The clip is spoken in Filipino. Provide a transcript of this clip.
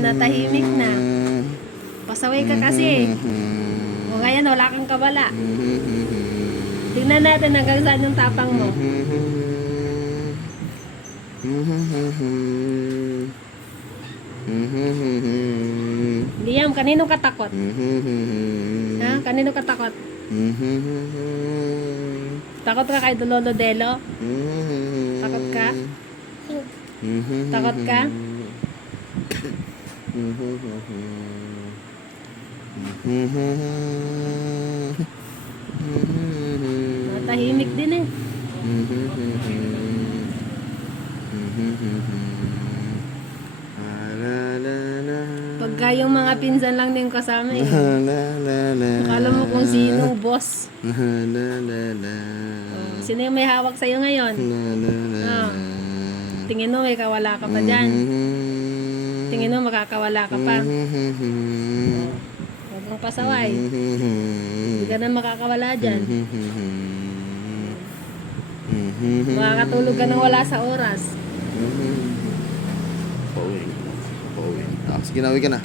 natahimik na. Pasaway ka kasi. O ngayon, wala kang kabala. Tingnan natin hanggang saan yung tapang mo. Liam, kanino ka takot? Ha? Kanino ka takot? Takot ka kay Lolo Delo? Takot ka? Takot ka? Natahimik din eh. Pagka yung mga pinsan lang din kasama eh. Akala mo kung sino, boss. Sino yung may hawak sa'yo ngayon? Tingin mo may kawala ka pa dyan. Tingin mo makakawala ka pa. Huwag mong pasaway. Hindi ka na makakawala dyan. Makakatulog ka nang wala sa oras. Pauwi. Sige na, uwi ka na.